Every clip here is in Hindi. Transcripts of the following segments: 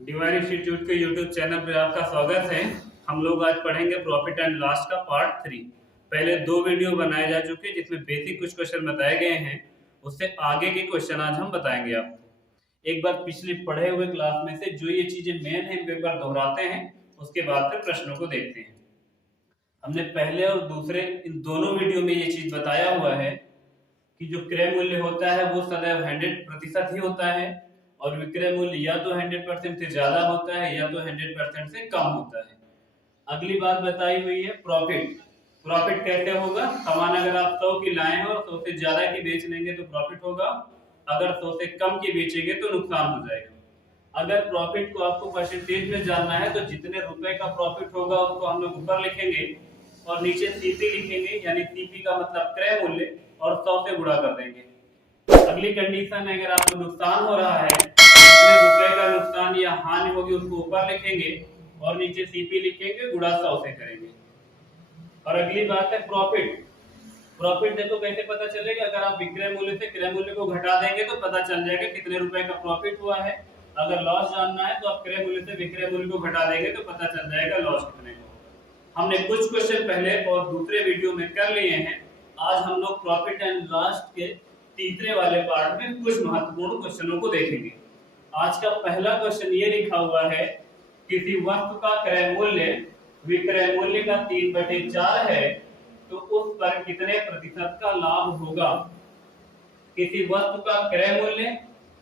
डिवाइन इंस्टीट्यूट के यूट्यूब चैनल पर आपका स्वागत है। हम लोग आज पढ़ेंगे प्रॉफिट एंड लॉस का पार्ट 3। पहले 2 वीडियो बनाए जा चुके हैं जिसमें बेसिक कुछ क्वेश्चन बताए गए हैं। उससे आगे के क्वेश्चन आज हम बताएंगे आपको। एक बार पिछले पढ़े हुए क्लास में से जो ये चीजें मेन है इनको एक बार दोहराते हैं, उसके बाद फिर प्रश्नों को देखते हैं। हमने पहले और दूसरे इन दोनों वीडियो में ये चीज बताया हुआ है कि जो क्रय मूल्य होता है वो सदैव 100% ही होता है और विक्रय मूल्य या तो 100% से ज्यादा होता है या तो 100% से कम होता है। अगली बात बताई हुई है प्रॉफिट। प्रॉफिट कैसे होगा? सामान अगर आप 100 की लाए हैं और 100 से ज्यादा की बेच लेंगे तो प्रॉफिट होगा, अगर 100 से कम की बेचेंगे तो नुकसान हो जाएगा। अगर प्रॉफिट को आपको परसेंटेज में जानना है तो जितने रुपए का प्रॉफिट होगा उसको हम लोग ऊपर लिखेंगे और नीचे सीपी लिखेंगे, यानी सीपी का मतलब क्रय मूल्य, और 100 से गुणा कर देंगे। अगली कंडीशन है अगर आपको नुकसान हो रहा है जितने रुपए का नुकसान या हानि होगी उसको ऊपर लिखेंगे और नीचे सीपी लिखेंगे, गुणा 100 से करेंगे। और अगली बात है प्रॉफिट। प्रॉफिट देखो कैसे पता चलेगा, अगर आप विक्रय मूल्य से क्रय मूल्य को घटा देंगे तो पता चल जाएगा कितने रुपए का प्रॉफिट हुआ है। अगर लॉस जानना है तो आप क्रय मूल्य से विक्रय मूल्य को घटा देंगे तो पता चल जाएगा लॉस कितने का होगा। हमने कुछ क्वेश्चन पहले और दूसरे वीडियो में कर लिए हैं। आज हम लोग प्रॉफिट एंड लॉस के तीसरे वाले पार्ट में कुछ महत्वपूर्ण क्वेश्चनों को देखेंगे। आज का पहला क्वेश्चन ये लिखा हुआ है, किसी वस्तु का क्रय मूल्य विक्रय मूल्य का 3/4 है तो उस पर कितने प्रतिशत का लाभ होगा। किसी वस्तु का क्रय मूल्य,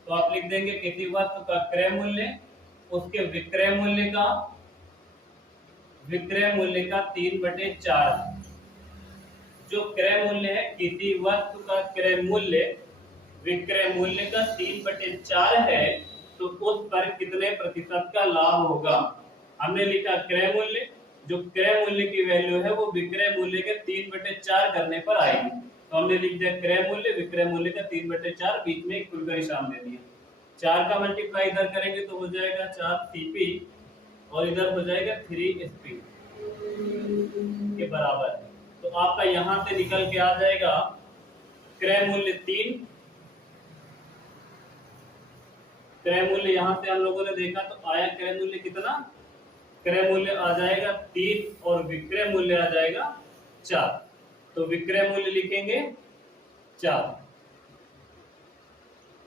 तो आप लिख देंगे किसी वस्तु का क्रय मूल्य उसके विक्रय मूल्य का 3/4। जो क्रय मूल्य है, किसी वस्तु का क्रय मूल्य विक्रय मूल्य का 3/4 है तो उस पर कितने प्रतिशत का लाभ होगा। हमने लिखा क्रय मूल्य, जो क्रय मूल्य की वैल्यू है वो विक्रय मूल्य के 3/4 करने पर आएगी, तो हमने लिख दिया क्रय मूल्य विक्रय मूल्य का 3/4, बीच में एक का निशान दे दिया। 4 का मल्टीप्लाई इधर करेंगे तो हो जाएगा 4 सीपी और इधर हो जाएगा 3 एसपी के बराबर। तो आपका यहां से निकल के आ जाएगा क्रय मूल्य 3, क्रय मूल्य यहां से हम लोगों ने देखा तो आया क्रय मूल्य कितना, क्रय मूल्य आ जाएगा 3 और विक्रय मूल्य आ जाएगा 4। तो विक्रय मूल्य लिखेंगे 4।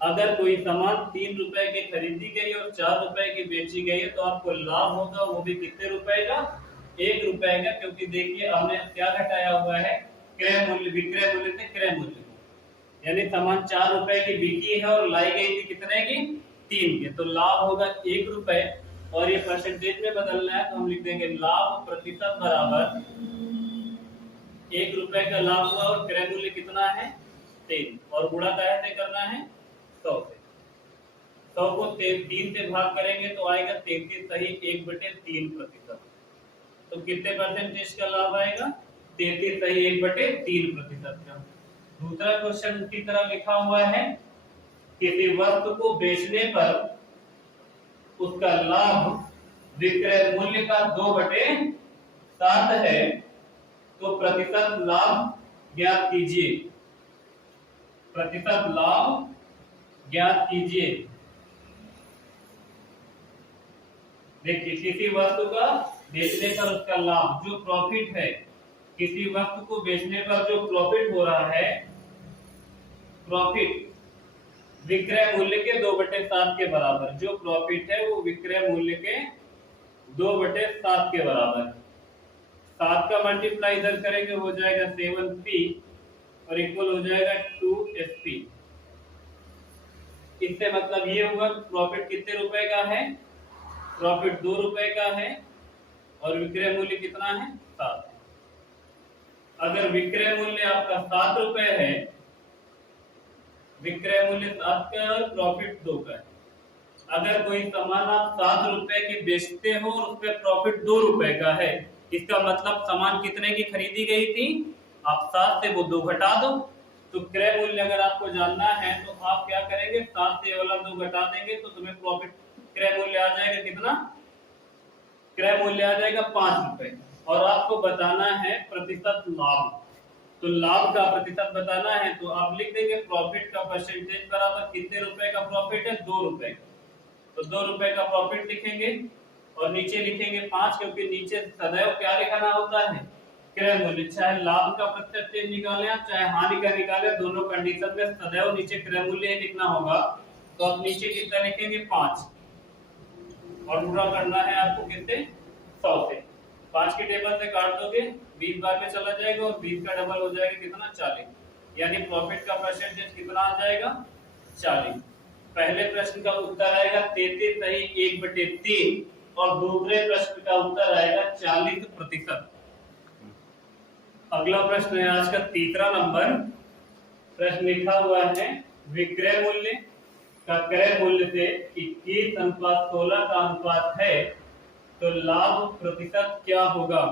अगर कोई सामान 3 रुपए की खरीदी गई और 4 रुपए की बेची गई है तो आपको लाभ होगा, वो भी कितने रुपए का, 1 रुपए का। क्योंकि देखिए हमने क्या घटाया हुआ है, क्रय मूल्य विक्रय मूल्य से क्रय मूल्य को, यानी सामान 4 रुपए की बिकी है और लाई गई थी कितने की, 3 के, तो लाभ होगा 1 रुपए। और ये परसेंटेज में बदलना है तो हम लिख देंगे लाभ प्रतिशत बराबर 1 रुपए का लाभ हुआ और क्रय मूल्य कितना है 3, और गुणा कैसे करना है 100 से। 100 को 3 से भाग करेंगे तो आएगा 33 सही 1/3%। तो कितने परसेंटेज का लाभ आएगा, 33 सही 1/3% का। दूसरा क्वेश्चन उसी तरह लिखा हुआ है, किसी वस्तु को बेचने पर उसका लाभ विक्रय मूल्य का 2/7 है तो प्रतिशत लाभ ज्ञात कीजिए। प्रतिशत लाभ ज्ञात कीजिए। देखिए किसी वस्तु का बेचने पर उसका लाभ, जो प्रॉफिट है, किसी वस्तु को बेचने पर जो प्रॉफिट हो रहा है, प्रॉफिट विक्रय मूल्य के 2/7 के बराबर। जो प्रॉफिट है वो विक्रय मूल्य के 2/7 के बराबर। 7 का मल्टीप्लाई इधर करेंगे हो जाएगा 7p और इक्वल हो जाएगा 2sp। इससे मतलब ये हुआ प्रॉफिट कितने रुपए का है, प्रॉफिट 2 रुपए का है और विक्रय मूल्य कितना है 7। अगर विक्रय मूल्य आपका 7 रुपए है, विक्रय मूल्य 7 का है और प्रॉफिट 2 का है। अगर कोई सामान आप 7 रुपए की बेचते हो और उस पर प्रॉफिट 2 रुपए का है, इसका मतलब सामान कितने की खरीदी गई थी, आप 7 से वो 2 घटा दो। तो क्रय मूल्य अगर आपको जानना है तो आप क्या करेंगे, 7 से वाला 2 घटा देंगे तो तुम्हें प्रॉफिट क्रय मूल्य आ जाएगा कितना, क्रय मूल्य आ जाएगा 5 रुपए। और आपको बताना है प्रतिशत लाभ, तो लाभ का प्रतिशत बताना है तो आप लिख देंगे प्रॉफिट का परसेंटेज बराबर कितने रुपए का प्रॉफिट है, 2 रुपए। तो 2 रुपए का प्रॉफिट लिखेंगे और नीचे लिखेंगे 5, क्योंकि नीचे सदैव क्या लिखना होता है, क्रय मूल्य। चाहे लाभ का प्रत्यक्ष चीज निकालें आप, चाहे हानि का निकालें, दोनों कंडीशन में सदैव नीचे क्रय मूल्य ही लिखना होगा। तो आप नीचे कितना लिखेंगे 5 और गुणा करना है आपको कितने 100 से। 5 के टेबल से काट दोगे 20 बार में चला जाएगा और 20 का डबल हो जाएगा कितना 40, यानी प्रॉफिट का परसेंटेज कितना आ जाएगा 40। पहले प्रश्न का उत्तर आएगा 33 सही 1/3 और दूसरे प्रश्न का उत्तर आएगा 40%। अगला प्रश्न है आज का तीसरा नंबर। प्रश्न लिखा हुआ है विक्रय मूल्य का क्रय मूल्य से 21:16 का अनुपात है तो लाभ प्रतिशत क्या होगा।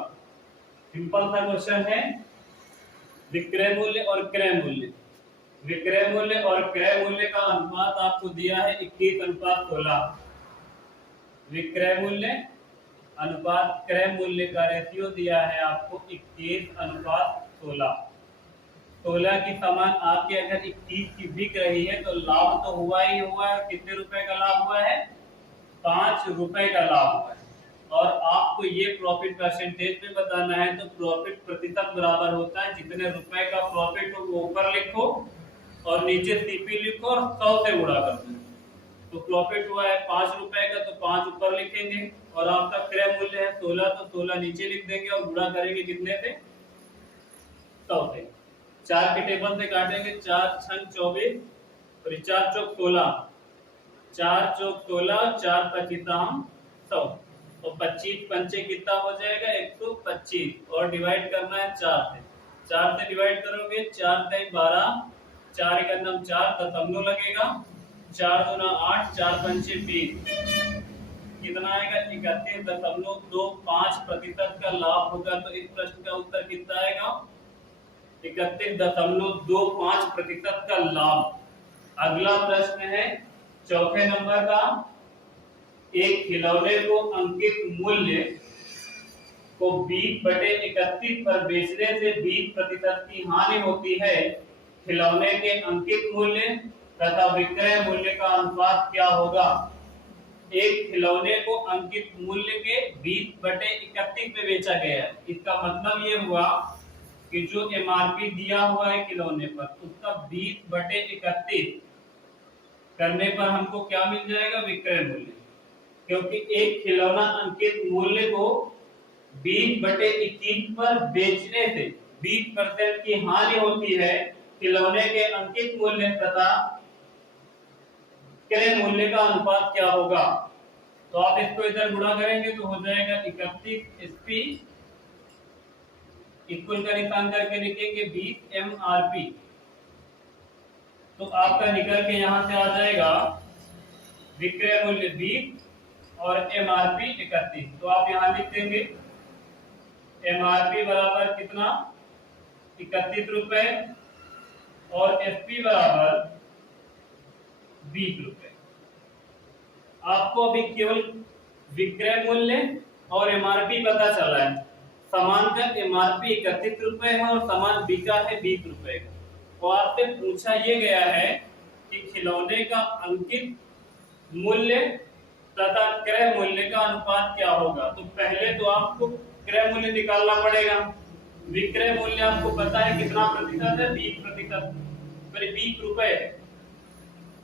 सिंपल सा क्वेश्चन है। विक्रय मूल्य और क्रय मूल्य, विक्रय मूल्य और क्रय मूल्य का अनुपात आपको दिया है 21:16। विक्रय मूल्य अनुपात क्रय मूल्य का रेशियो दिया है आपको 21:16। 16 की सामान आपके अगर 21 की बिक रही है तो लाभ तो हुआ ही हुआ है। कितने रुपए का लाभ हुआ है, 5 रुपए का लाभ हुआ है। और आपको ये प्रॉफिट परसेंटेज में बताना है तो प्रॉफिट प्रतिशत बराबर होता है जितने रुपए का प्रॉफिट हो वो ऊपर लिखो और नीचे सीपी लिखो और 100 से गुणा कर दो। तो प्रॉफिट हुआ है 5 रुपए का तो 5 ऊपर लिखेंगे और आपका क्रय मूल्य है 16 तो 16 नीचे लिख देंगे और गुणा करेंगे कितने से 100 से। 4 के टेबल से काटेंगे 4 छंग 24 और 4 चौक 16, 4 चौक 16, 4 पच्चीसाम 100 और 25 पंचे कितना हो जाएगा 125 और डिवाइड करना है 4 से। 4 से डिवाइड करोगे 4 से 12, 4 का नाम 4 दशमलव लगेगा, 4 दूना 8, 4 पंचे 20, कितना आएगा 31.25% का लाभ होगा। तो इस प्रश्न का उत्तर कितना आएगा 31.25% का लाभ। अगला प्रश्न है चौथे नंबर का। एक खिलौने को अंकित मूल्य को 20/31 पर बेचने से 20% की हानि होती है। खिलौने के अंकित मूल्य तथा विक्रय मूल्य का अनुपात क्या होगा। एक खिलौने को अंकित मूल्य के 20/31 पे बेचा गया है। इसका मतलब ये हुआ कि जो एमआरपी दिया हुआ है खिलौने पर उसका 20/31 करने पर हमको क्या मिल जाएगा विक्रय मूल्य, क्योंकि एक खिलौना अंकित मूल्य को 20/21 पर बेचने से 20% की हानि होती है। खिलौने के अंकित मूल्य तथा क्रय मूल्य का अनुपात क्या होगा। तो आप इसको इधर गुणा करेंगे तो हो जाएगा 31 एसपी इक्वल का निशान करके लिखेंगे 20 एमआरपी। तो आपका निकल के यहां से आ जाएगा विक्रय मूल्य 20 और एमआरपी 31। तो आप यहां लिख देंगे एमआरपी बराबर कितना 31 रुपए और एसपी बराबर 20 रुपए। आपको अभी केवल विक्रय मूल्य और एमआरपी पता चला है। सामान का एमआरपी 31 रुपए है और सामान बिका है 20 रुपए का। तो आपसे पूछा ये गया है कि खिलौने का अंकित मूल्य तथा क्रय मूल्य का अनुपात क्या होगा। तो पहले तो आपको क्रय मूल्य निकालना पड़ेगा। विक्रय मूल्य आपको पता है कितना प्रतिशत है 20%, फिर 20 रुपए,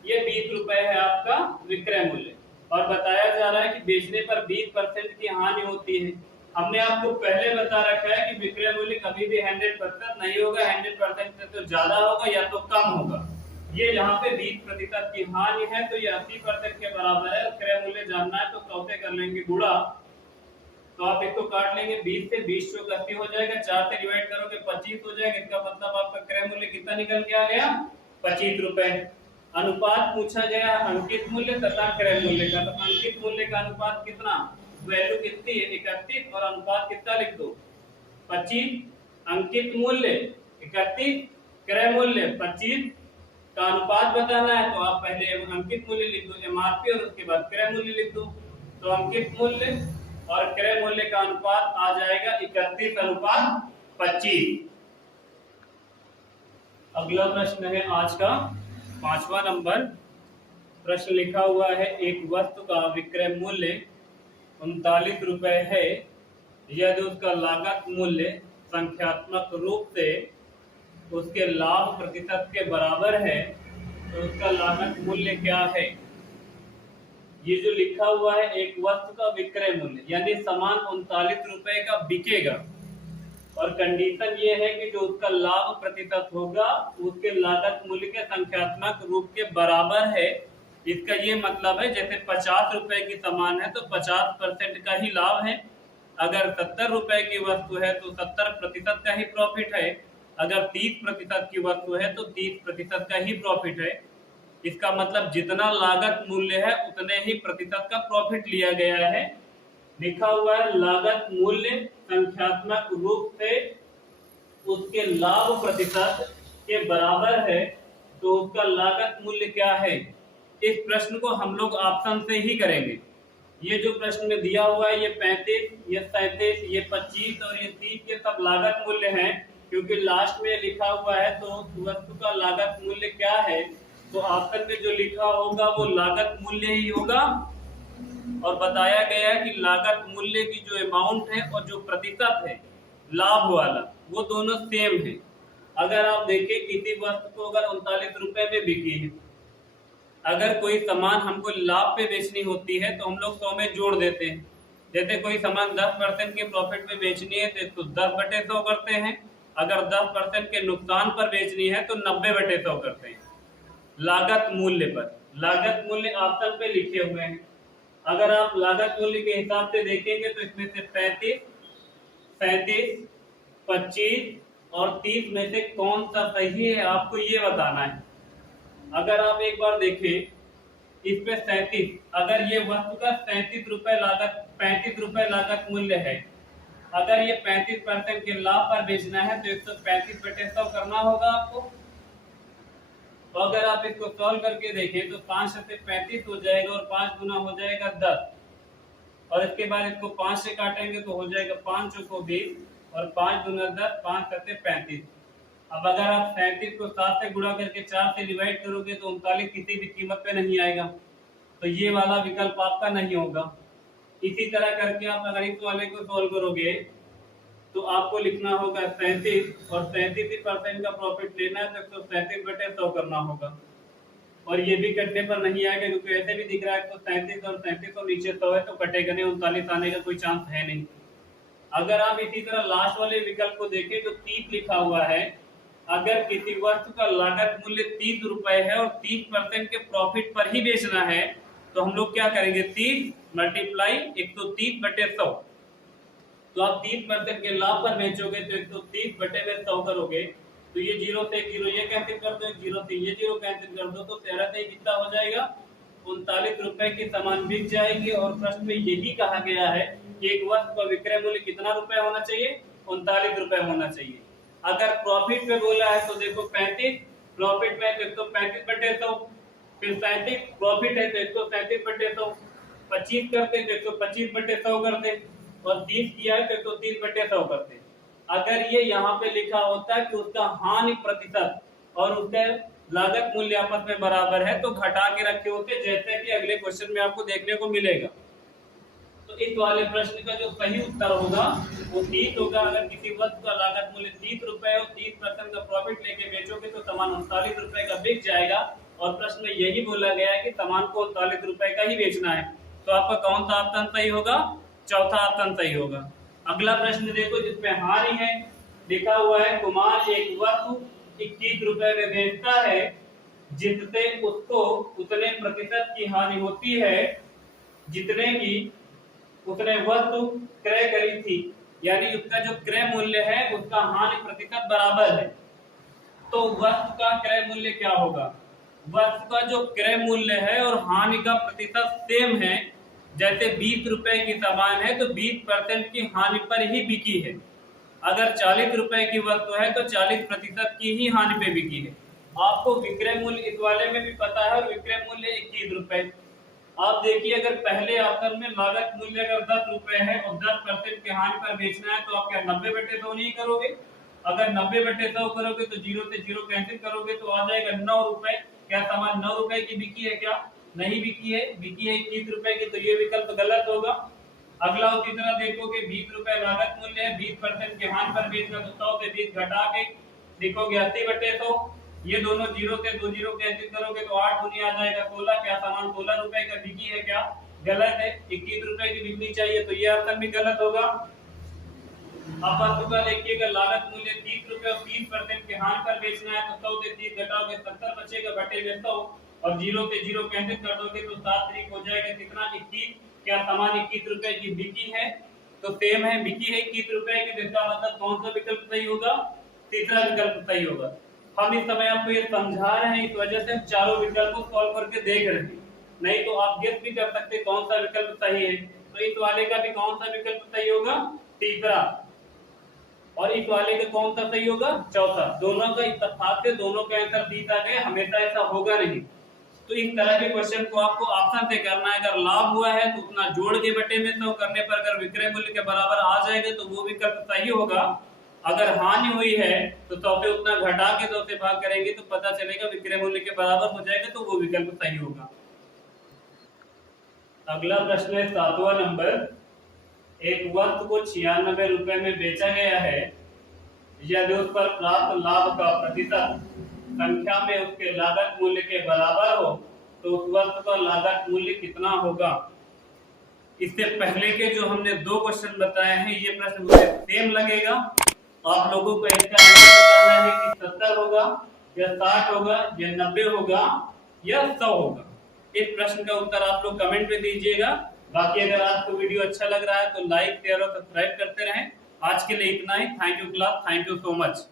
ये 20 रुपए है आपका विक्रय मूल्य और बताया जा रहा है कि बेचने पर 20% की हानि होती है। हमने आपको पहले बता रखा है कि विक्रय मूल्य कभी भी 100% नहीं होगा, 100% से तो ज्यादा होगा या तो कम होगा। ये यहाँ पे 20% की हानि है तो ये 80% के बराबर है। क्रय मूल्य जानना है तो 100 से कर लेंगे गुणा। तो आप इसको काट लेंगे 20 से, 20 चौक 80 हो जाएगा, 4 से डिवाइड करोगे 25 हो जाएगा। इसका मतलब आपका क्रय मूल्य कितना निकल के आ गया 25 रुपए। अनुपात पूछा गया अंकित मूल्य तथा क्रय मूल्य का। तो अंकित मूल्य का अनुपात कितना, वैल्यू कितनी है 31 और अनुपात कितना लिख दो 25। अंकित मूल्य 31, क्रय मूल्य 25 का अनुपात बताना है तो आप पहले अंकित मूल्य लिख दो एमआरपी और उसके बाद क्रय मूल्य लिख दो। तो अंकित मूल्य और क्रय मूल्य का अनुपात आ जाएगा 31:25। अगला प्रश्न है आज का 5वां नंबर। प्रश्न लिखा हुआ है, एक वस्तु का विक्रय मूल्य 39 रुपए है, यदि उसका लागत मूल्य संख्यात्मक रूप से उसके लाभ प्रतिशत के बराबर है तो उसका लागत मूल्य क्या है। ये जो लिखा हुआ है, एक वस्तु का विक्रय मूल्य यानी सामान 39 रुपए का बिकेगा और कंडीशन ये है कि जो उसका लाभ प्रतिशत होगा उसके लागत मूल्य के संख्यात्मक रूप के बराबर है। इसका ये मतलब है जैसे 50 रुपए की सामान है तो 50% का ही लाभ है, अगर 70 रुपए की वस्तु है तो 70% का ही प्रॉफिट है, अगर 30% की वस्तु है तो 30% का ही प्रॉफिट है। इसका मतलब जितना लागत मूल्य है उतने ही प्रतिशत का प्रॉफिट लिया गया है। लिखा हुआ है लागत मूल्य संख्यात्मक रूप से उसके लाभ प्रतिशत के बराबर है तो उसका लागत मूल्य क्या है। इस प्रश्न को हम लोग ऑप्शन से ही करेंगे। ये जो प्रश्न में दिया हुआ है, ये 35, ये 37, ये 25 और ये 30 के सब लागत मूल्य हैं, क्योंकि लास्ट में लिखा हुआ है तो वस्तु का लागत मूल्य क्या है, तो ऑप्शन में जो लिखा होगा वो लागत मूल्य ही होगा। और बताया गया है कि लागत मूल्य की जो अमाउंट है और जो प्रतिशत है लाभ वाला वो दोनों सेम है। अगर आप देखें किसी वस्तु को अगर 39 रुपए में बिकी है, अगर कोई सामान हमको लाभ पे बेचनी होती है तो हम लोग 100 में जोड़ देते हैं। जैसे कोई सामान 10% के प्रॉफिट पे बेचनी है तो 10/100 करते हैं, अगर 10% के नुकसान पर बेचनी है तो 90/100 करते हैं। लागत मूल्य पर, लागत मूल्य ऑप्शन पे लिखे हुए हैं। अगर आप लागत मूल्य के हिसाब से देखेंगे तो इसमें से 35, 37, 25 और 30 में से कौन सा सही है आपको ये बताना है। अगर आप एक बार देखें इसमें 37, अगर ये वस्तु का 37 रुपए लागत 35 रुपए लागत मूल्य है, अगर ये 35% के लाभ पर बेचना है तो 135/100 करना होगा आपको। तो अगर आप इसको सॉल्व करके देखें तो 5 से 35 हो जाएगा और 5 गुना हो जाएगा 10, और इसके बाद इसको 5 से काटेंगे तो हो जाएगा 5 चौको 20 और 5 गुना 10, 5 7 35। अब अगर आप 37 को 7 से गुणा करके 4 से डिवाइड करोगे तो 39 किसी भी कीमत पे नहीं आएगा, तो ये वाला विकल्प आपका नहीं होगा। इसी तरह करके आप अगर इस वाले को सॉल्व करोगे तो आपको लिखना होगा 37 और 37% का प्रॉफिट लेना है तो 137/100 करना होगा, और ये भी कटने पर नहीं आएगा क्योंकि ऐसे भी दिख रहा है तो 37 और 37 और नीचे 100 है तो कटेगा नहीं, 39 आने का कोई चांस है नहीं। अगर आप इसी तरह लास्ट वाले विकल्प को देखें तो 30 लिखा हुआ है, अगर किसी वस्तु का लागत मूल्य 30 रुपए है और 30% के प्रॉफिट पर ही बेचना है तो हम लोग क्या करेंगे, 30 मल्टीप्लाई 130/100। तो आप 30% के लाभ पर बेचोगे तो 130/100 करोगे तो ये 0 से 0 ये कैंसिल कर दो, 0 से ये 0 कैंसिल कर दो, तो 13 से कितना हो जाएगा, 39 रुपए की सामान बिक जाएगी। और प्रश्न में यही कहा गया है कि एक वस्तु का विक्रय मूल्य कितना रुपए होना चाहिए, 39 रुपए होना चाहिए। अगर प्रॉफिट पे बोला है तो देखो 35, प्रॉफिट में 135/100, फिर 37 प्रॉफिट है तो 137/100, 25 करते तो 125/100 करते, और 30 किया है तो 130/100 करते। अगर ये यहाँ पे लिखा होता है कि उसका हानि प्रतिशत और उसके लागत मूल्य आपस में बराबर है तो घटा के रखे होते, जैसे कि अगले क्वेश्चन में आपको देखने को मिलेगा। तो इस वाले प्रश्न का जो सही उत्तर होगा वो 30 होगा। अगर किसी वस्तु का लागत मूल्य 30 रुपए और 30% का प्रॉफिट लेके बेचोगे तो सामान 39 रुपए का बिक जाएगा, और प्रश्न में यही बोला गया है कि सामान को 39 रुपए का ही बेचना है। तो आपका कौन सा ऑप्शन सही होगा, चौथा ऑप्शन सही होगा। अगला प्रश्न देखो जिसमें हानि है, लिखा हुआ है कुमार एक वस्तु 21 रुपए में बेचता है जिससे उसको उतने प्रतिशत की हानि होती है जितने की उसने वस्तु क्रय करी थी, यानी उसका जो क्रय मूल्य है उसका हानि प्रतिशत बराबर है। तो वस्तु का क्रय मूल्य क्या होगा, वस्तु का जो क्रय मूल्य है और हानि का प्रतिशत सेम है। जैसे 20 रुपए की सामान है तो 20% की हानि पर ही बिकी है, अगर 40 रुपए की वस्तु है तो 40% की ही हानि पे बिकी है। आपको विक्रय मूल्य इस वाले में भी पता है और विक्रय मूल्य 21 रुपए। आप देखिए अगर पहले ऑप्शन में लागत मूल्य अगर 10 रुपए है और 10% के हानि पर बेचना है तो आप क्या 90/100 नहीं करोगे, अगर 90/100 करोगे तो 0 से 0 कैंसिल करोगे तो आ जाएगा 9 रुपए। क्या सामान 9 रुपए की बिकी है क्या, नहीं बिकी है 21 रुपए की, तो ये विकल्प गलत होगा। अगला उसी तरह देखोगे 20 रुपए लागत मूल्य है, 20% के हान पर बेचना, तो 100 से 20 घटा के देखोगे 80/100। ये दोनों जीरो से दो जीरो कैंसिल करोगे तो 8 दूनी आ जाएगा 16। क्या सामान 16 रुपए का बिकी है? क्या गलत है, 21 रुपए की बिकनी चाहिए, तो ये ऑप्शन भी गलत होगा। अब वस्तु देखिएगा लागत मूल्य 30 रुपए और 30% के हान पर बेचना है, तो 100 से 30 घटाओगे 70 बचेगा, बटे में 100 और जीरो से जीरो कैंसिल कर दोगे तो 7 तरीक हो जाएगा कितना? 21। क्या सामान 21 रुपए की बिकी है? तो सेम है, बिकी है 21 रुपए की, इसका मतलब कौन सा विकल्प सही होगा? तीसरा विकल्प सही होगा। हम इस समय आपको ये समझा रहे हैं, इस वजह से हम चारों विकल्पों को सॉल्व करके देख रहे हैं, नहीं तो आप गेस भी कर सकते कौन सा विकल्प सही है। तो इस वाले का भी कौन सा विकल्प सही होगा? तीसरा। और इस वाले का कौन सा सही होगा? चौथा। दोनों का इत्तेफाक से दोनों का आंसर तीसरा है, हमेशा ऐसा होगा नहीं। तो इस तरह के क्वेश्चन को आपको ऑप्शन से करना है। अगर लाभ हुआ है तो उतना जोड़ के बटे में 100 करने पर अगर विक्रय मूल्य के बराबर आ जाएगा तो वो विकल्प सही होगा। अगर हानि हुई है तो 100 पे उतना घटा के 2 से भाग करेंगे तो पता चलेगा विक्रय मूल्य के बराबर हो जाएगा, तो वो विकल्प सही होगा। अगला प्रश्न है 7वां नंबर। एक वस्तु को 96 रुपए में बेचा गया है, यदि उस पर प्राप्त लाभ का प्रतिशत संख्या में उसके लागत मूल्य के बराबर हो तो उस वस्तु का लागत मूल्य कितना होगा? इससे पहले के जो हमने दो क्वेश्चन बताए हैं ये प्रश्न मुझे सेम लगेगा। आप लोगों को इसका आंसर बताना है कि 70 होगा या 60 होगा या 90 होगा या 100 होगा। इस प्रश्न का उत्तर आप लोग कमेंट में दीजिएगा। बाकी अगर आपको वीडियो अच्छा लग रहा है तो लाइक शेयर और सब्सक्राइब करते रहें। आज के लिए इतना ही। Thank you class, thank you so much.